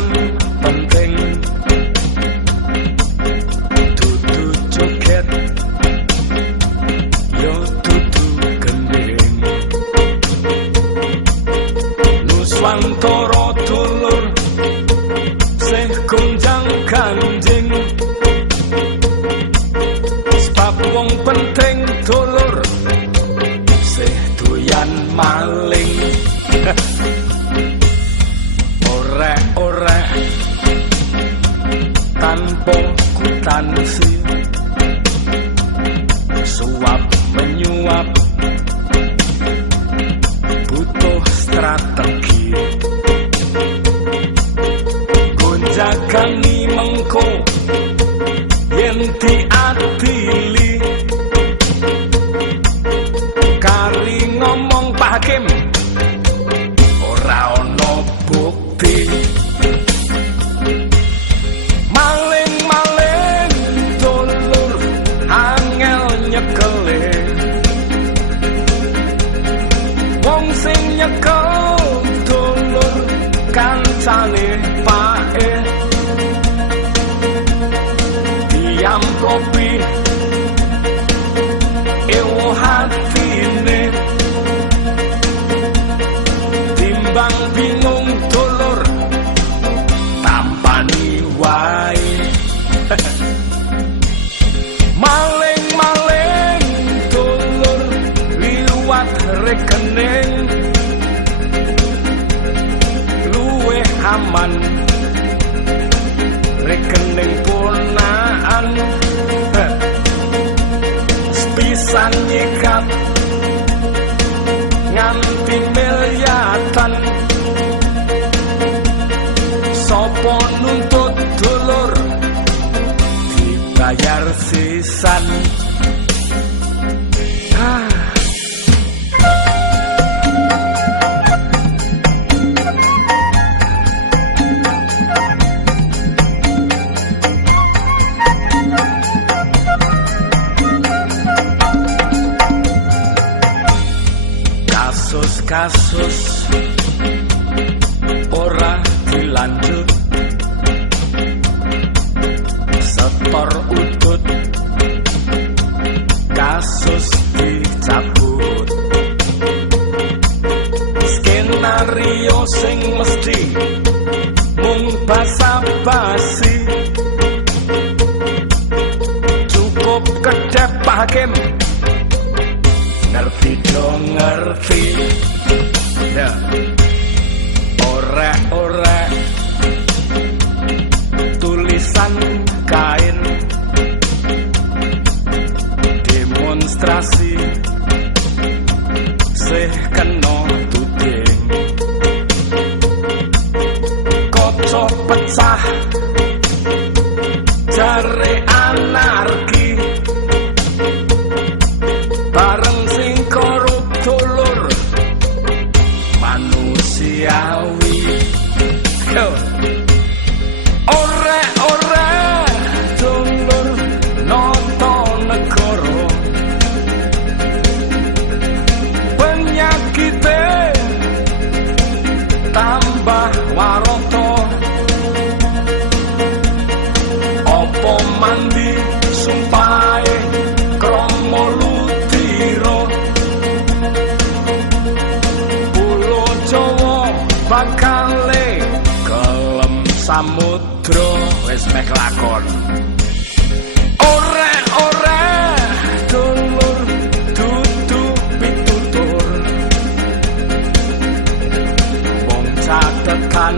urusan penting dudu joget yo dudu gendeng Nuswantara dulur seh gonjang ganjing sebab wong penting dulur seh doyan maling orek-orek tanpa kutansi suap menyuap butuh strategi gonjagani mengko yen diadili kari ngomong Pak Hakim ora ono bukti maling-maling dulur angel nyekele wong sing nyekel dulur kancane pae diamplopi ewo hatine timbang bingung dulur tampani wae maling-maling dulur liwat rekening luwih aman rekening ponaan sepisan nyikat nganti miliatan sopo nuntut dulur dibayar sisan kasus ora dilanjut setor udut kasus dicabut skenario sing mesti mung basa-basi cukup kedep Pak Hakim ngerti dong ngerti ya orek-orek tulisan kain demonstrasi seh kena tuding kaca pecah jare anarki bareng sing korup dulur manusiawi yo orek-orek dulur noto negara penyakite tambah waroto opo mandi sumpahe kromo bakale kelem samudra wis meh lakon orek-orek dulur dudu pitutur wong catetan